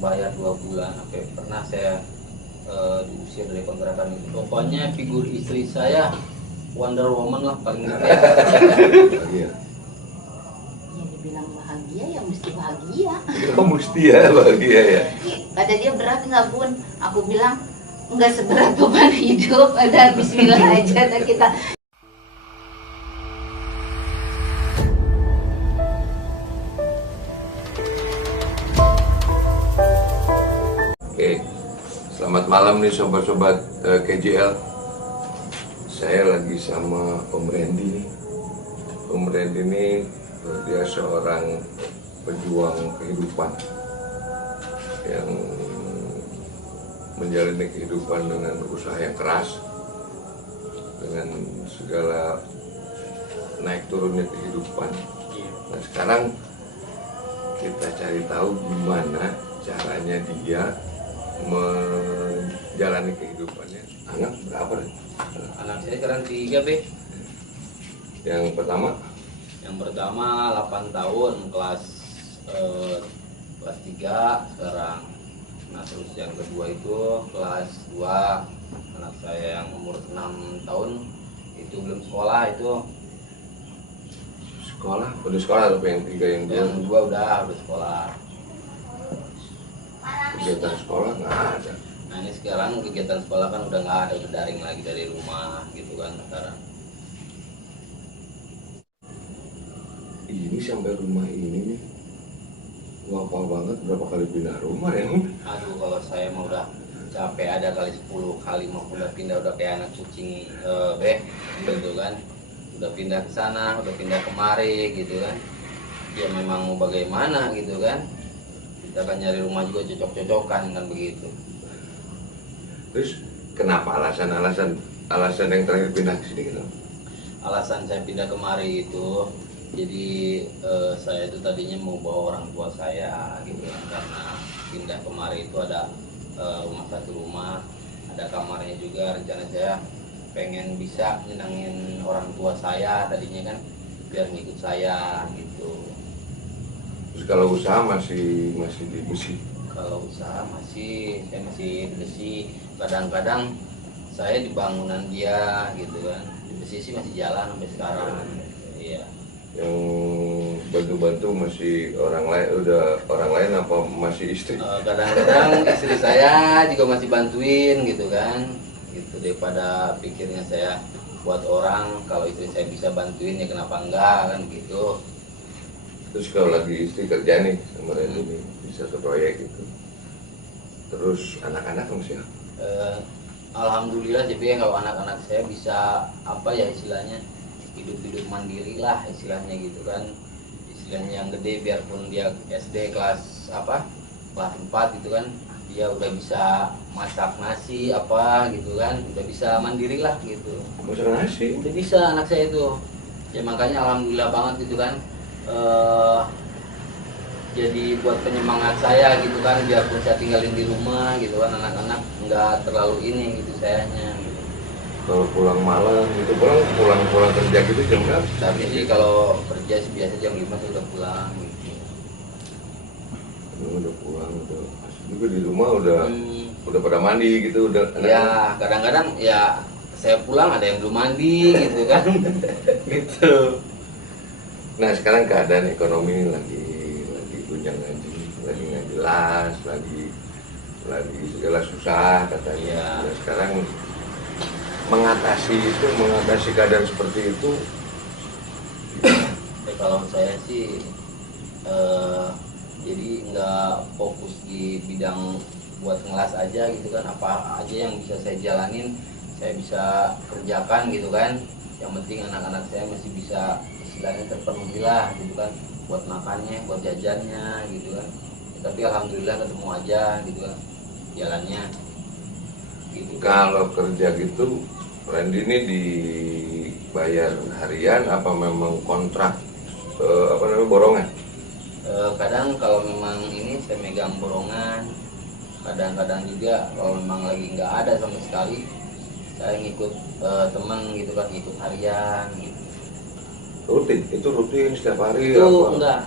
bayar 2 bulan, sampai pernah saya diusir dari kontrakan itu. Pokoknya figur istri saya Wonder Woman lah paling the best. Bahagia. Ya dibilang bahagia ya mesti bahagia. Oh, mesti ya bahagia ya. Kata dia berat nggak Bun? Aku bilang nggak seberat beban hidup. Ada Bismillah aja ada kita. Oke, selamat malam nih sobat-sobat KJL. Saya lagi sama Om Randy nih. Om Randy ini dia seorang pejuang kehidupan yang menjalani kehidupan dengan usaha yang keras, dengan segala naik turunnya kehidupan. Nah sekarang kita cari tahu gimana caranya dia menjalani kehidupannya. Anak berapa nih? Anak saya sekarang 3 B. Yang pertama Yang pertama 8 tahun kelas 3 sekarang. Nah terus yang kedua itu kelas 2. Anak saya yang umur 6 tahun itu belum sekolah itu. sekolah, udah sekolah tapi yang tiga yang dua Yang kedua udah sekolah. kegiatan sekolah nggak ada. Nah ini sekarang kegiatan sekolah kan udah nggak ada, udah daring lagi dari rumah gitu kan sekarang. Ini sampai rumah ini nih lama banget, berapa kali pindah rumah ya? Aduh kalau saya mau udah capek, ada kali 10 kali mau udah pindah, udah kayak anak kucing gitu kan. Udah pindah ke sana, udah pindah kemari gitu kan. Ya memang mau bagaimana gitu kan. Kita kan nyari rumah juga cocok-cocokan kan begitu. Terus kenapa alasan yang terakhir pindah ke sini gitu? Alasan saya pindah kemari itu jadi saya itu tadinya mau bawa orang tua saya gitu kan, karena pindah kemari itu ada satu rumah, ada kamarnya juga. Rencana saya pengen bisa nyenangin orang tua saya tadinya kan, biar ngikut saya gitu. Terus kalau usaha masih di besi. Kalau usaha saya masih di besi. Kadang-kadang saya di bangunan dia gitu kan, di besi sih masih jalan sampai sekarang. Iya. Yang bantu-bantu masih orang lain, udah orang lain apa masih istri? Kadang-kadang istri saya juga masih bantuin gitu kan, gitu. Daripada pikirnya saya buat orang, kalau istri saya bisa bantuin ya kenapa enggak kan gitu. Terus kalau lagi istri kerja nih sama Randy nih di satu proyek gitu. Terus anak-anak masih Alhamdulillah jadi kalau anak-anak saya bisa apa ya istilahnya hidup mandiri lah istilahnya gitu kan. Istilahnya yang gede biarpun dia SD kelas 4 gitu kan, dia udah bisa masak nasi apa gitu kan, udah bisa mandiri lah gitu. masak nasi? Udah bisa anak saya itu. Ya makanya alhamdulillah banget gitu kan. Jadi buat penyemangat saya gitu kan, biarpun saya tinggalin di rumah gitu kan, anak-anak nggak terlalu ini gitu sayanya gitu. Kalau pulang malam gitu, pulang kerja gitu jam berapa? Tapi sih kalau kerja sih biasa jam 5 tuh udah pulang gitu. Udah pulang, udah juga di rumah udah pada mandi gitu, udah Ya kadang-kadang ya saya pulang ada yang belum mandi gitu kan. Gitu. Nah sekarang keadaan ekonomi lagi gunjang lagi nggak jelas, lagi segala susah katanya. Nah, sekarang mengatasi keadaan seperti itu. Ya, kalau saya sih jadi nggak fokus di bidang buat ngelas aja gitu kan, apa aja yang bisa saya jalanin saya bisa kerjakan gitu kan. Yang penting anak-anak saya masih bisa istilahnya terpenuhi lah gitu kan, buat makannya, buat jajannya gitu kan. Tapi alhamdulillah ketemu aja gitu kan jalannya gitu. Kalau kerja gitu Randy ini dibayar harian apa memang kontrak borongan? Kadang kalau memang ini saya megang borongan, kadang-kadang juga kalau memang lagi nggak ada sama sekali saya ngikut teman gitu kan, ngikut harian gitu. Rutin? Itu rutin setiap hari? Itu apa?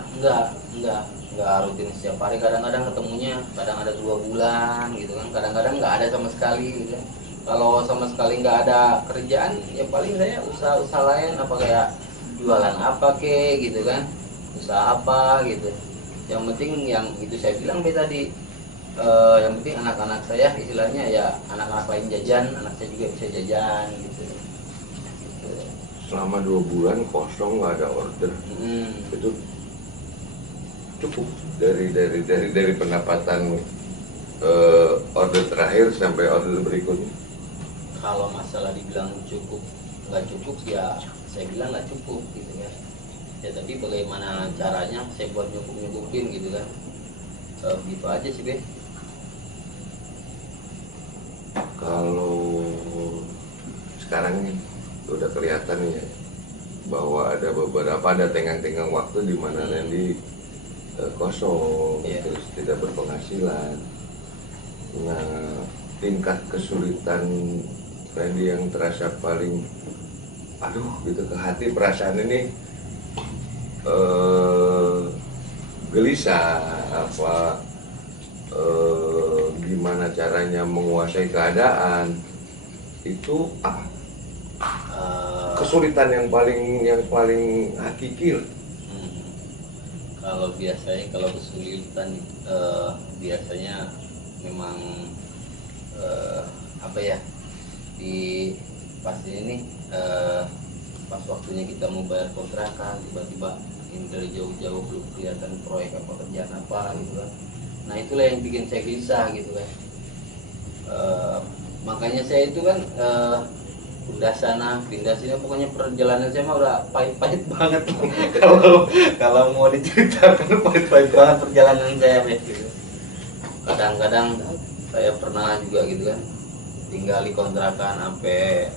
enggak nggak rutin setiap hari, kadang-kadang ketemunya kadang ada 2 bulan gitu kan, kadang-kadang nggak ada sama sekali gitu kan. Kalau sama sekali nggak ada kerjaan ya paling saya usaha-usaha lain, apa kayak jualan apa gitu kan, usaha apa gitu. Yang penting yang itu saya bilang tadi, yang penting anak-anak saya istilahnya ya, anak-anak lain jajan, anak saya juga bisa jajan gitu. Selama 2 bulan kosong nggak ada order, itu cukup dari pendapatan order terakhir sampai order berikutnya. Kalau masalah dibilang cukup nggak cukup ya saya bilang nggak cukup gitu kan ya, tapi bagaimana caranya saya buat nyukupin gitu kan, gitu aja sih Be. Kalau sekarang nih udah kelihatan nih ya, bahwa ada beberapa tenggang-tenggang waktu di mana Randy kosong, terus tidak berpenghasilan. Nah, tingkat kesulitan Randy yang terasa paling gitu ke hati, perasaan ini gelisah apa, gimana caranya menguasai keadaan itu apa? Kesulitan yang paling hakiki lah. Kalau biasanya kalau kesulitan biasanya memang apa ya, di pas ini pas waktunya kita mau bayar kontrakan tiba-tiba ini dari jauh-jauh belum kelihatan proyek apa kerjaan apa gitu kan. Nah itulah yang bikin saya gelisah gitu kan. Makanya saya itu kan udah sana pindah sini, pokoknya perjalanan saya mah udah pahit-pahit banget. kalau mau diceritakan pahit-pahit banget perjalanan saya gitu. Kadang-kadang saya pernah juga gitu kan tinggal di kontrakan sampai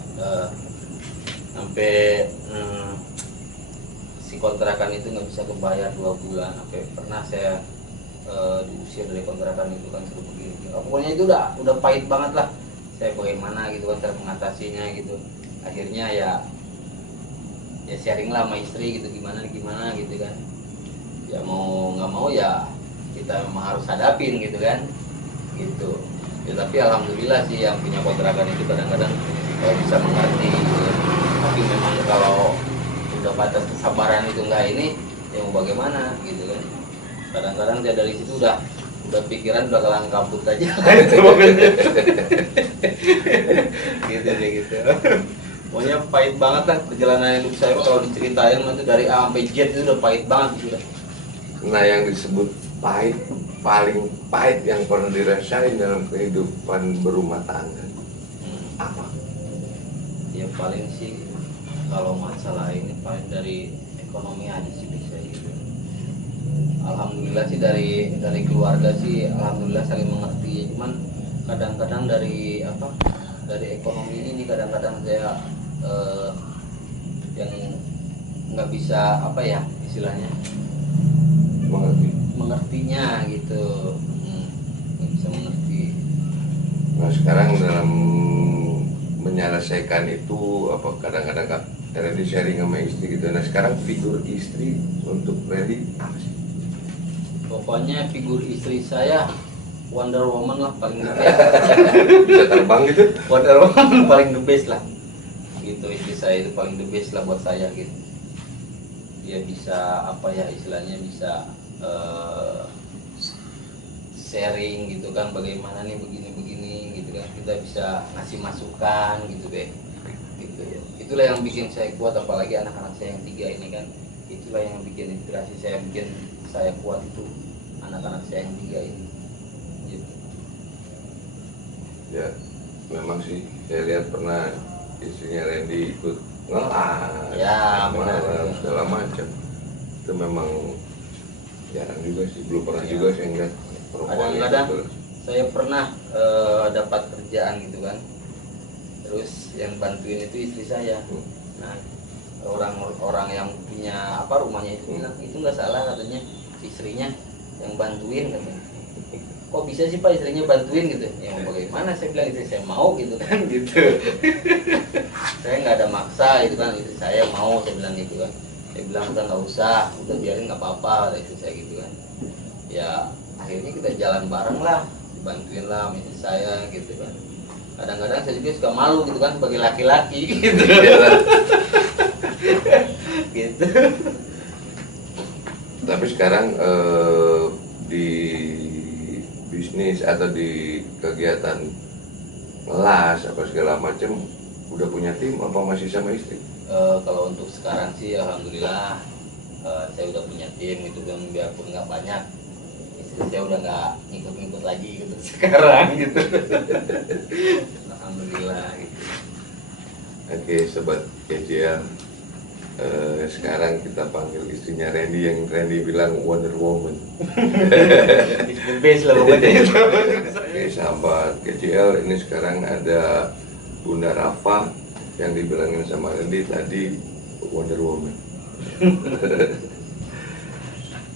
si kontrakan itu nggak bisa kebayar 2 bulan, sampai pernah saya diusir dari kontrakan itu kan, suruh begini. Pokoknya itu udah pahit banget lah. Saya bagaimana gitu kan cara mengatasinya gitu. Akhirnya ya sharing lah sama istri gitu, gimana gitu kan. Ya mau nggak mau ya kita memang harus hadapin gitu kan. Gitu. Ya, tapi alhamdulillah sih yang punya kontrakan itu kadang-kadang bisa mengerti gitu. Tapi memang kalau udah batas kesabaran itu enggak ini, ya mau bagaimana gitu kan. Kadang-kadang dia dari situ udah pikiran udah kelang kabut aja itu mobilnya. Gitu deh gitu. Pokoknya pahit banget lah perjalanan hidup saya, kalau diceritain itu dari A sampai Z itu udah pahit banget gitu. Nah, yang disebut pahit, paling pahit yang pernah dirasain dalam kehidupan berumah tangga apa? Ya paling sih kalau masalah ini paling dari ekonomi aja sih bisa gitu. Alhamdulillah sih dari keluarga sih alhamdulillah saling mengerti. Cuman kadang-kadang dari ekonomi ini kadang-kadang saya yang nggak bisa istilahnya mengertinya gitu, nggak bisa mengerti. Nah, sekarang dalam menyelesaikan itu apa, kadang-kadang Randy sharing sama istri gitu. Nah, sekarang figur istri untuk Randy apa sih? Pokoknya figur istri saya Wonder Woman lah, paling the best. Bisa terbang gitu? Wonder Woman paling the best lah gitu. Istri saya itu paling the best lah buat saya gitu. Dia bisa istilahnya bisa sharing gitu kan, bagaimana nih begini gitu kan, kita bisa ngasih masukan gitu deh gitu ya. Itulah yang bikin saya kuat, apalagi anak-anak saya yang 3 ini kan. Itulah yang bikin inspirasi saya, bikin saya kuat itu anak-anak saya yang 3 ini gitu. Ya memang sih saya lihat pernah istrinya Randy ikut ngelas Ya, benar. segala macam. Itu memang jarang juga sih, belum pernah juga saya ngeliat perempuan Kadang-kadang itu. saya pernah dapat kerjaan gitu kan, terus yang bantuin itu istri saya. Nah, orang yang punya rumahnya itu bilang itu nggak salah katanya, istrinya yang bantuin katanya. Kok bisa sih Pak istrinya bantuin gitu? Ya mau bagaimana, saya bilang istri saya mau gitu kan gitu. Saya nggak ada maksa gitu kan, istri saya mau, saya bilang gitu kan. Saya bilang udah nggak usah, udah biarin nggak apa-apa kata istri saya gitu kan. ya akhirnya kita jalan bareng lah, dibantuin lah sama istri saya gitu kan. Kadang-kadang saya juga suka malu gitu kan sebagai laki-laki gitu. Gitu. Tapi sekarang di bisnis atau di kegiatan kelas apa segala macam udah punya tim apa masih sama istri? Kalau untuk sekarang sih alhamdulillah saya udah punya tim itu kan, biarpun nggak banyak, istri saya udah nggak ngikut-ngikut lagi gitu sekarang gitu. Alhamdulillah gitu. Oke, sobat KJL, sekarang kita panggil istrinya Randy yang Randy bilang Wonder Woman. Disebut base lah pokoknya itu. Oke, sahabat KJL, ini sekarang ada Bunda Rafa yang dibilangin sama Randy tadi Wonder Woman.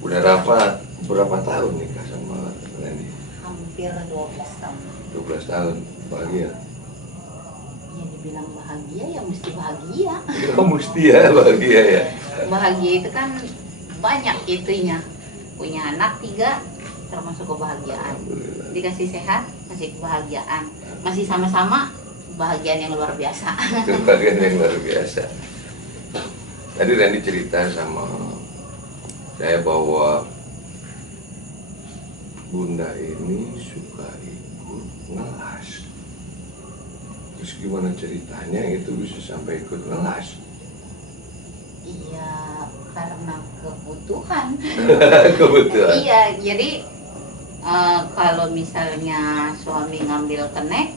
Bunda Rafa berapa tahun nikah sama Randy? Hampir 12 tahun. 12 tahun, bahagia. Ya dibilang bahagia ya mesti bahagia. Oh, mesti ya bahagia ya. Bahagia itu kan banyak itunya. Punya anak 3 termasuk kebahagiaan. Alhamdulillah. Dikasih sehat masih kebahagiaan. Masih sama-sama kebahagiaan yang luar biasa. Kebahagiaan yang luar biasa. Tadi Randy cerita sama saya bahwa Bunda ini suka ikut ngelas. Terus gimana ceritanya itu bisa sampai ikut ngelas? Iya, karena kebutuhan. Kebetulan. Iya, jadi kalau misalnya suami ngambil kenek,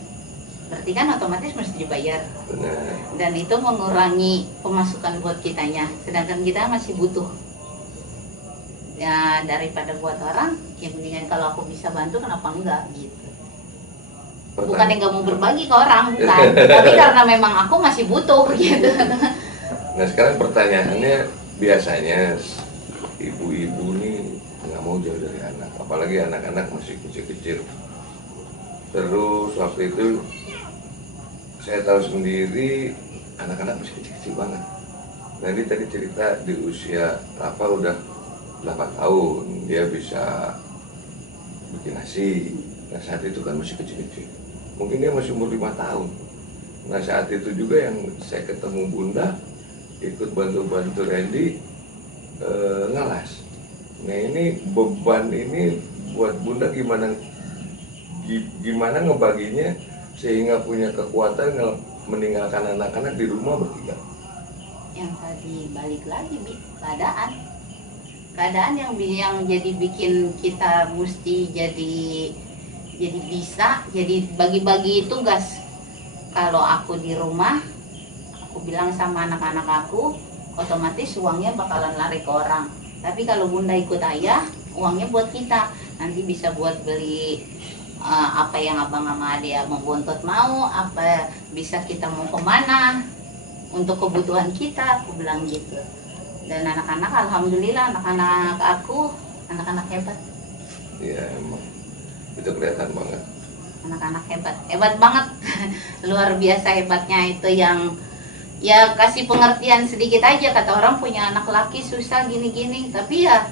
berarti kan otomatis mesti dibayar. Benar. Dan itu mengurangi pemasukan buat kitanya, sedangkan kita masih butuh. Ya daripada buat orang, ya mendingan kalau aku bisa bantu kenapa enggak gitu. Bukan yang nggak mau berbagi ke orang, bukan. Tapi karena memang aku masih butuh gitu. Nah sekarang pertanyaannya, biasanya ibu-ibu nih nggak mau jauh dari anak, apalagi anak-anak masih kecil-kecil. Terus waktu itu saya tahu sendiri anak-anak masih kecil-kecil banget. Nanti tadi cerita di usia Rafa udah 8 tahun dia bisa bikin nasi. Nah saat itu kan masih kecil-kecil, mungkin dia masih umur 5 tahun. Nah saat itu juga yang saya ketemu Bunda ikut bantu-bantu Randy ngelas. Nah ini beban ini buat Bunda gimana ngebaginya sehingga punya kekuatan meninggalkan anak-anak di rumah bertiga. Yang tadi balik lagi keadaan yang jadi bikin kita mesti jadi bisa jadi bagi-bagi tugas. Kalau aku di rumah, aku bilang sama anak-anak aku, otomatis uangnya bakalan lari ke orang. Tapi kalau Bunda ikut ayah, uangnya buat kita. Nanti bisa buat beli apa yang abang sama dia mau bontot mau, apa bisa kita mau kemana untuk kebutuhan kita, aku bilang gitu. Dan anak-anak, alhamdulillah anak-anak aku anak-anak hebat. Iya emang itu kelihatan banget. Anak-anak hebat banget. Luar biasa hebatnya itu yang ya kasih pengertian sedikit aja. Kata orang punya anak laki susah gini-gini, tapi ya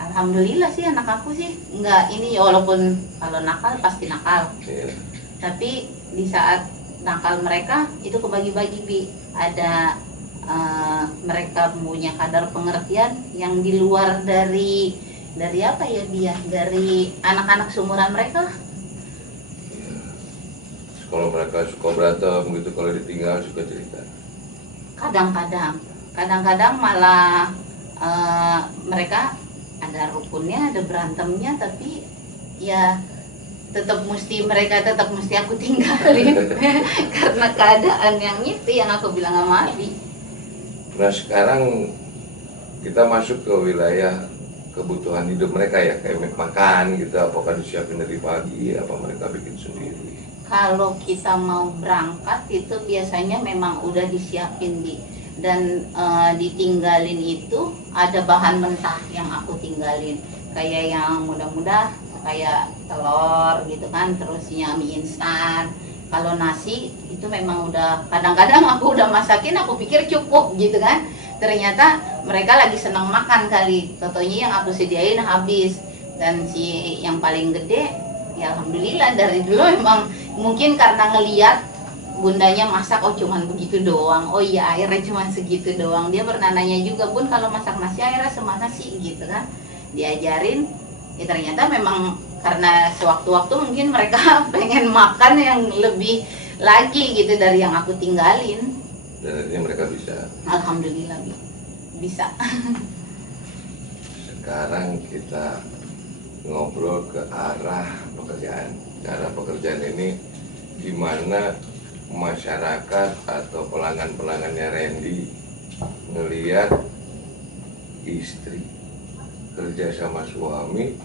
alhamdulillah sih anak aku sih enggak ini ya, walaupun kalau nakal pasti nakal. Iya. Tapi di saat nakal mereka itu kebagi-bagi Bi. Ada mereka punya kadar pengertian yang di luar dari apa ya dia, dari anak-anak seumuran mereka lah. Kalau mereka suka berantem gitu, kalau ditinggal suka cerita. Kadang-kadang malah mereka ada rukunnya, ada berantemnya, tapi ya mereka tetap mesti aku tinggalin karena keadaan yang itu yang aku bilang sama Abi. Nah sekarang kita masuk ke wilayah kebutuhan hidup mereka ya, kayak makan gitu, apakah disiapin dari pagi, apa mereka bikin sendiri? Kalau kita mau berangkat itu biasanya memang udah disiapin dan ditinggalin itu ada bahan mentah yang aku tinggalin, kayak yang mudah-mudah kayak telur gitu kan, terusnya mie instan. Kalau nasi itu memang udah kadang-kadang aku udah masakin, aku pikir cukup gitu kan, ternyata mereka lagi senang makan kali, totonya yang aku sediain habis. Dan si yang paling gede, ya alhamdulillah dari dulu emang mungkin karena ngeliat bundanya masak, oh cuman begitu doang, oh iya airnya cuman segitu doang. Dia pernah nanya juga, Bun kalau masak nasi airnya semana sih gitu kan, diajarin. Ya ternyata memang karena sewaktu-waktu mungkin mereka pengen makan yang lebih lagi gitu dari yang aku tinggalin. Dan akhirnya mereka bisa. Alhamdulillah bisa. Sekarang kita ngobrol ke arah pekerjaan. Arah pekerjaan ini gimana masyarakat atau pelanggan-pelanggannya Randy ngelihat istri kerja sama suami,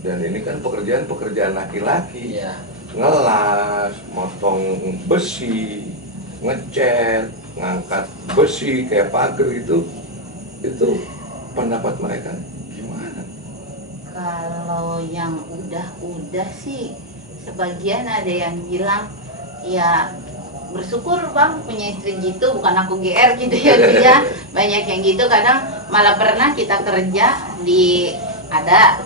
dan ini kan pekerjaan laki-laki. Iya. Ngelas, motong besi, ngecat, ngangkat besi kayak pagar itu pendapat mereka gimana? Kalau yang udah sih sebagian ada yang bilang ya bersyukur bang punya istri gitu, bukan aku GR gitu ya dia. Banyak yang gitu, kadang malah pernah kita kerja di ada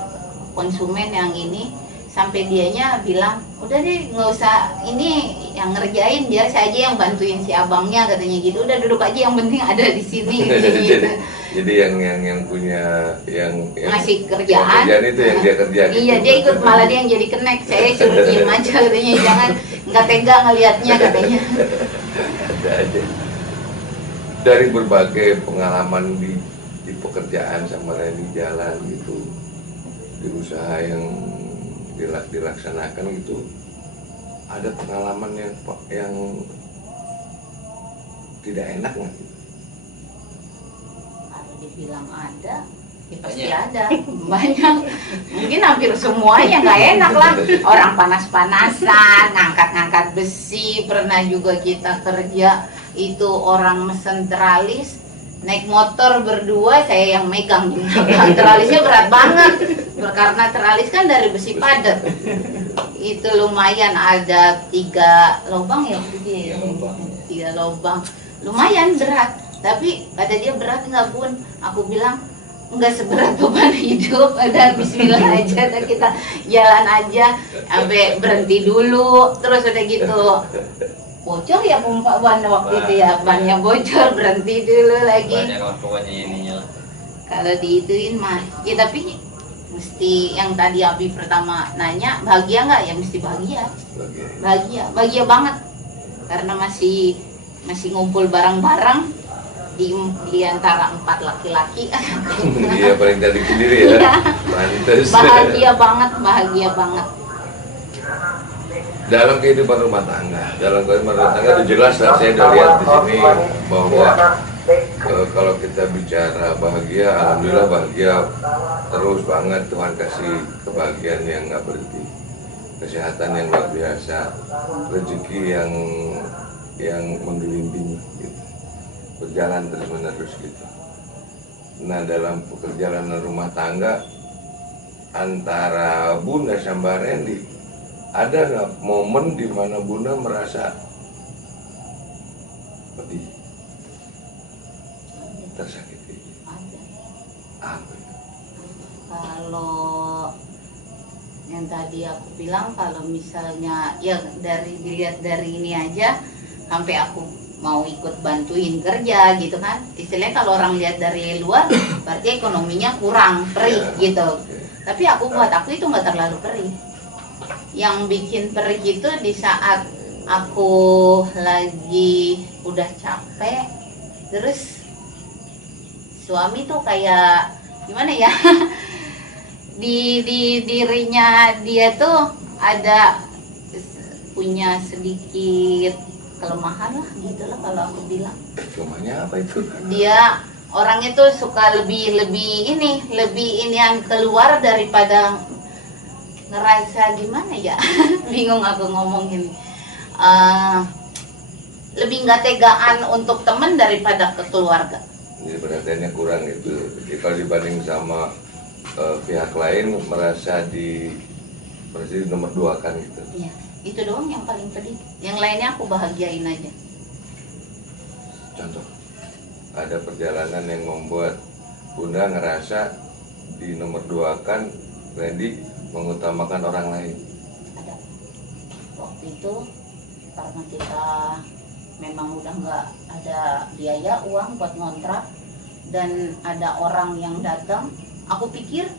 konsumen yang ini sampai dianya bilang udah deh nggak usah ini yang ngerjain, biar saya aja yang bantuin si abangnya katanya gitu, udah duduk aja yang penting ada di sini gitu. jadi yang punya yang ngasih kerjaan itu yang dia kerjain. Iya, dia ikut, malah dia yang jadi kenek, saya suruh diem aja katanya, jangan nggak tega ngelihatnya katanya. Ada aja. Dari berbagai pengalaman di pekerjaan sama Randy jalan gitu, di usaha yang dilaksanakan gitu, ada pengalaman yang tidak enak nggak? Kalau dibilang ada, ya pasti ada, banyak. Mungkin hampir semuanya nggak enak lah. Orang panas-panasan, ngangkat-ngangkat besi. Pernah juga kita kerja itu orang mesen teralis, naik motor berdua, saya yang megang. Teralisnya berat banget, karena teralis kan dari besi padat. Itu lumayan, ada 3 lubang ya, 3 lubang, lumayan berat. Tapi kata dia berat nggak Bun? Aku bilang nggak seberat beban hidup, ada Bismillah aja, dan kita jalan aja sampai berhenti dulu, terus udah gitu bocor ya ban waktu itu ya, bannya bocor, berhenti dulu lagi. Banyak lah pokoknya ininya lah. Kalau diituin mah ya, tapi mesti yang tadi Abi pertama nanya bahagia nggak, ya mesti bahagia. Bahagia banget, karena masih ngumpul bareng-bareng di antara 4 laki-laki. Iya, paling tadi sendiri ya. Iya. Pantes. Bahagia banget. Dalam kehidupan rumah tangga itu jelas lah, saya udah lihat di sini bahwa kalau kita bicara bahagia, alhamdulillah bahagia terus banget. Tuhan kasih kebahagiaan yang nggak berhenti, kesehatan yang luar biasa, rezeki yang menggelinding gitu, berjalan terus menerus gitu. Nah, dalam perjalanan rumah tangga antara Bunda sama Randy, ada nggak momen di mana Bunda merasa pedih, tersakiti? Ada. Apa itu? Kalau yang tadi aku bilang, kalau misalnya ya dilihat dari ini aja, sampai aku mau ikut bantuin kerja gitu kan, istilahnya kalau orang lihat dari luar berarti ekonominya kurang, perih gitu. Tapi buat aku itu nggak terlalu perih. Yang bikin perih itu di saat aku lagi udah capek, terus suami tuh kayak gimana ya, di dirinya dia tuh ada punya sedikit kelemahan lah gitu lah kalau aku bilang. Kelemahannya apa itu? Dia orang itu suka lebih ini yang keluar daripada ngerasa gimana ya. Bingung aku ngomongin. Lebih nggak tegaan untuk temen daripada ke keluarga. Jadi perhatiannya kurang gitu. Jadi kalau dibanding sama pihak lain merasa di nomor 2 kan gitu. Iya, itu doang yang paling pedih. Yang lainnya aku bahagiain aja. Contoh, ada perjalanan yang membuat Bunda ngerasa di nomor 2 kan Randy mengutamakan orang lain? Ada. Waktu itu karena kita memang udah nggak ada biaya uang buat ngontrak dan ada orang yang datang, aku pikir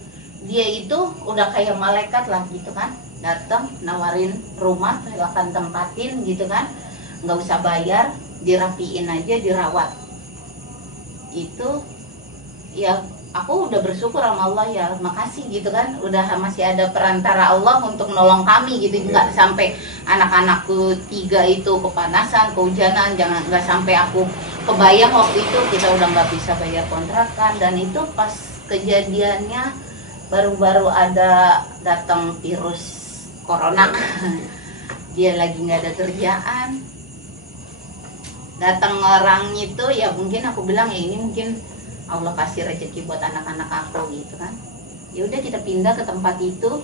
dia itu udah kayak malaikat lah gitu kan, datang nawarin rumah silakan tempatin gitu kan, nggak usah bayar, dirapiin aja, dirawat. Itu ya aku udah bersyukur sama Allah, ya makasih gitu kan, udah masih ada perantara Allah untuk nolong kami gitu, nggak sampai anak-anakku 3 itu kepanasan, kehujanan, nggak sampai aku kebayang waktu itu kita udah nggak bisa bayar kontrakan. Dan itu pas kejadiannya baru-baru ada datang virus corona, dia lagi nggak ada kerjaan, datang orang itu ya mungkin aku bilang ya ini mungkin Allah kasih rezeki buat anak-anak aku gitu kan. Ya udah kita pindah ke tempat itu.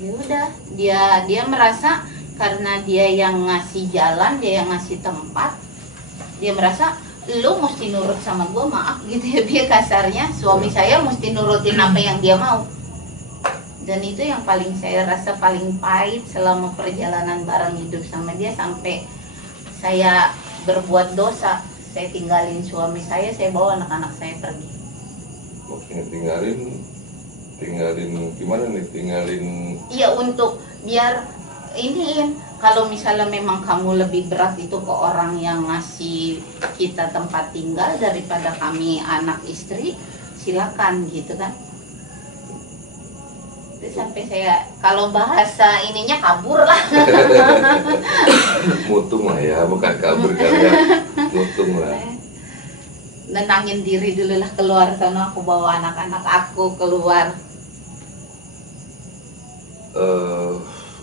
Ya udah dia merasa karena dia yang ngasih jalan, dia yang ngasih tempat, dia merasa lu mesti nurut sama gue, maaf gitu ya, dia kasarnya suami saya mesti nurutin apa yang dia mau. Dan itu yang paling saya rasa paling pahit selama perjalanan bareng hidup sama dia, sampai saya berbuat dosa, saya tinggalin suami saya bawa anak-anak saya pergi. Maksudnya tinggalin gimana nih, tinggalin? Iya, untuk biar ini kalau misalnya memang kamu lebih berat itu ke orang yang ngasih kita tempat tinggal daripada kami anak istri, silakan gitu kan. Terus sampai saya kalau bahasa ininya kabur lah. Mutung lah ya, bukan kabur kalian, mutung lah. Nenangin diri dulu lah, keluar sana, aku bawa anak-anak aku keluar.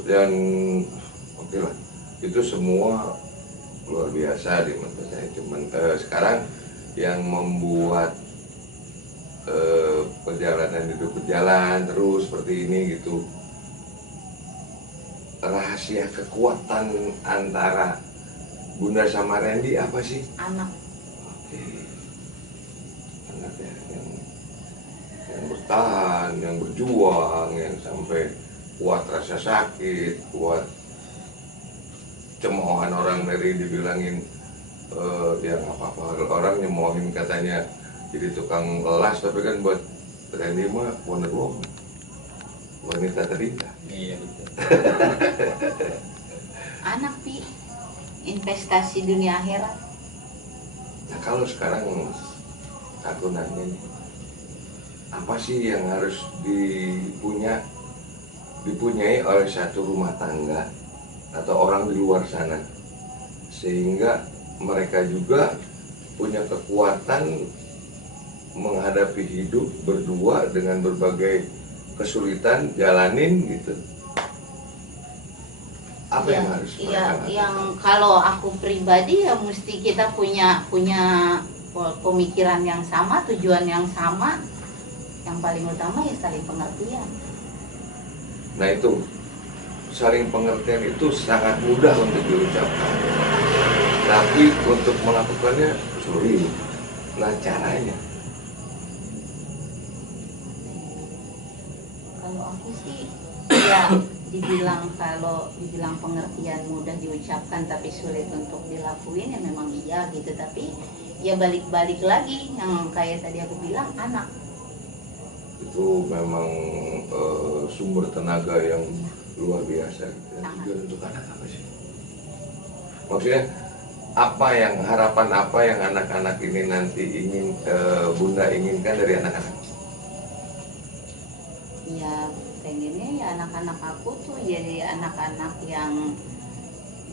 Dan oke lah, itu semua luar biasa di mata saya. Cuman sekarang yang membuat perjalanan hidup berjalan terus seperti ini gitu, rahasia kekuatan antara Bunda sama Randy apa sih? Anak. Oke. Anak ya, yang bertahan, yang berjuang, yang sampai kuat rasa sakit, kuat cemoohan orang dari dibilangin ya nggak apa-apa, orang nyemoohin katanya jadi tukang kelas, tapi kan buat Randy mah Wonder Woman, wanita terindah. Iya betul. Anak pi investasi dunia akhirat. Nah kalau sekarang aku nanya nih, apa sih yang harus dipunyai oleh satu rumah tangga atau orang di luar sana sehingga mereka juga punya kekuatan menghadapi hidup berdua dengan berbagai kesulitan jalanin gitu? Apa yang harus mereka lakukan? Yang kalau aku pribadi ya mesti kita punya pemikiran yang sama, tujuan yang sama. Yang paling utama ya saling pengertian. Nah itu, saling pengertian itu sangat mudah untuk diucapkan, tapi untuk melakukannya sulit. Nah caranya? Kalau aku sih ya kalau dibilang pengertian mudah diucapkan tapi sulit untuk dilakuin ya memang iya gitu. Tapi ya balik-balik lagi yang kayak tadi aku bilang, anak Itu memang sumber tenaga yang luar biasa. Dan tujuan untuk anak apa sih? Maksudnya harapan apa yang anak-anak ini nanti ingin Bunda inginkan dari anak-anak? ya pengennya ya anak-anak aku tuh jadi anak-anak yang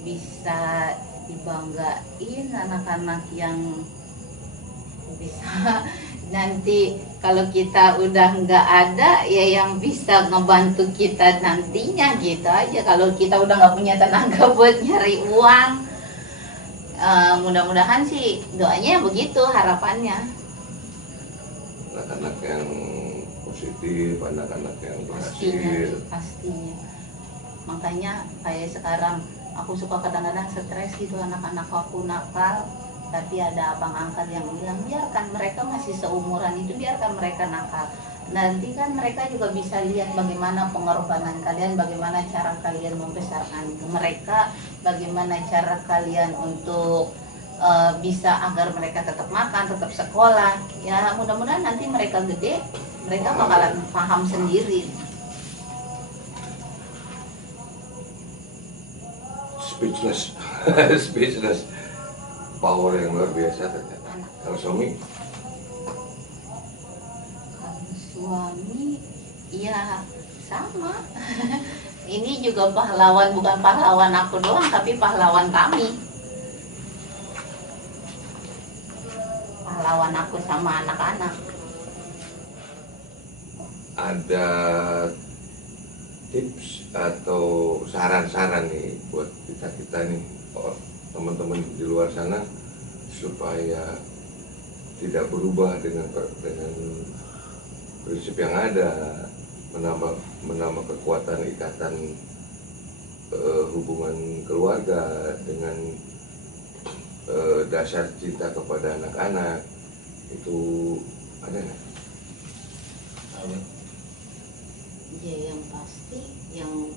bisa dibanggain, anak-anak yang bisa nanti kalau kita udah nggak ada ya yang bisa ngebantu kita nantinya gitu aja. Kalau kita udah nggak punya tenaga buat nyari uang, mudah-mudahan sih doanya begitu harapannya. Anak-anak yang positif, anak-anak yang Pastinya, berhasil. pastinya. Makanya kayak sekarang aku suka kadang-kadang stres gitu, anak-anak aku nakal, tapi ada abang angkat yang bilang biarkan mereka masih seumuran itu, biarkan mereka nakal. nanti kan mereka juga bisa lihat bagaimana pengorbanan kalian, bagaimana cara kalian membesarkan mereka, bagaimana cara kalian untuk bisa agar mereka tetap makan, tetap sekolah. Ya mudah-mudahan nanti mereka gede, mereka bakalan paham sendiri. Speechless. Speechless. Power yang luar biasa ternyata. Kalau suami? Suami, ya sama. Ini juga pahlawan, bukan pahlawan aku doang, tapi pahlawan kami. Pahlawan aku sama anak-anak. Ada tips atau saran-saran nih buat kita nih, teman-teman di luar sana, supaya tidak berubah dengan prinsip yang ada, menambah kekuatan ikatan hubungan keluarga dengan dasar cinta kepada anak-anak, itu ada nggak? Ya yang pasti, yang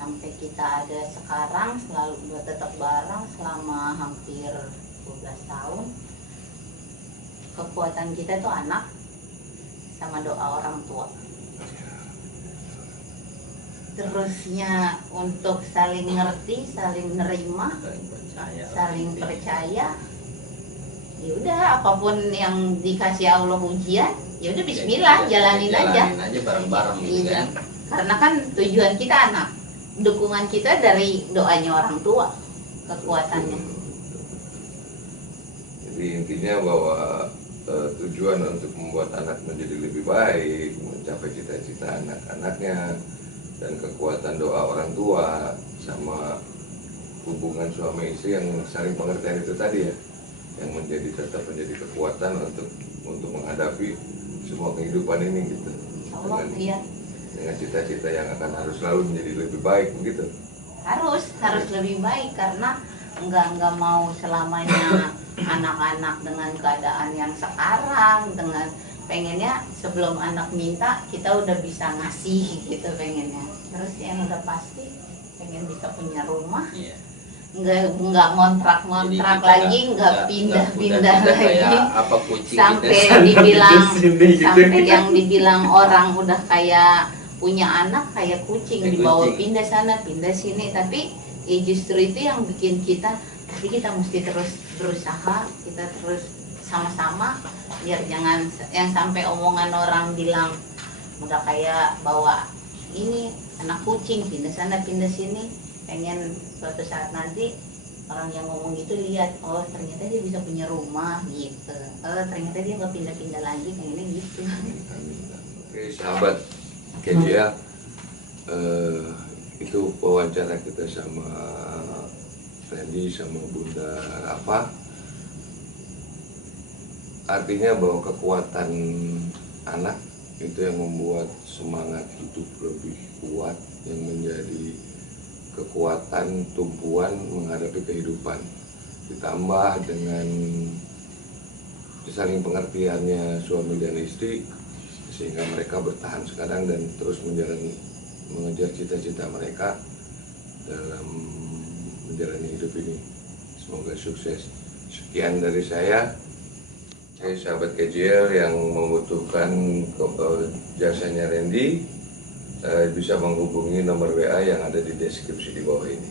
sampai kita ada sekarang selalu tetap bareng selama hampir 12 tahun. Kekuatan kita tuh anak sama doa orang tua. Terusnya untuk saling ngerti, saling nerima, saling percaya. Ya udah, apapun yang dikasih Allah ujian, ya udah bismillah, jalanin aja bareng-bareng gitu kan. Karena kan tujuan kita anak, dukungan kita dari doanya orang tua, kekuatannya. Jadi intinya bahwa tujuan untuk membuat anak menjadi lebih baik, mencapai cita-cita anak-anaknya, dan kekuatan doa orang tua sama hubungan suami istri yang saling pengertian itu tadi ya, yang tetap menjadi kekuatan untuk menghadapi semua kehidupan ini gitu. Allah, iya. Dengan cita-cita yang akan harus selalu menjadi lebih baik begitu. Harus lebih baik, karena enggak mau selamanya anak-anak dengan keadaan yang sekarang, dengan pengennya sebelum anak minta kita udah bisa ngasih gitu pengennya. Terus yang udah pasti pengen bisa punya rumah. Iya. Nggak ngontrak lagi, nggak pindah-pindah lagi, kayak apa kucing sampai gitu. dibilang Gitu. sampai yang dibilang orang udah kayak punya anak kayak kucing, Kayak dibawa kucing. pindah sana pindah sini. Tapi ya justru itu yang bikin kita, tapi kita mesti terus berusaha, kita terus sama-sama, biar jangan yang sampai omongan orang bilang udah kayak bawa ini anak kucing pindah sana pindah sini. Pengen suatu saat nanti orang yang ngomong gitu lihat, oh ternyata dia bisa punya rumah gitu, oh ternyata dia nggak pindah-pindah lagi, pengennya gitu. Oke sahabat KJL, itu wawancara kita sama Randy sama Bunda Rafa. Artinya bahwa kekuatan anak itu yang membuat semangat hidup lebih kuat, yang menjadi kekuatan tumpuan menghadapi kehidupan, ditambah dengan saling pengertiannya suami dan istri, sehingga mereka bertahan sekarang dan terus mengejar cita-cita mereka dalam menjalani hidup ini. Semoga sukses. Sekian dari saya sahabat KJL yang membutuhkan jasanya Randy, bisa menghubungi nomor WA yang ada di deskripsi di bawah ini.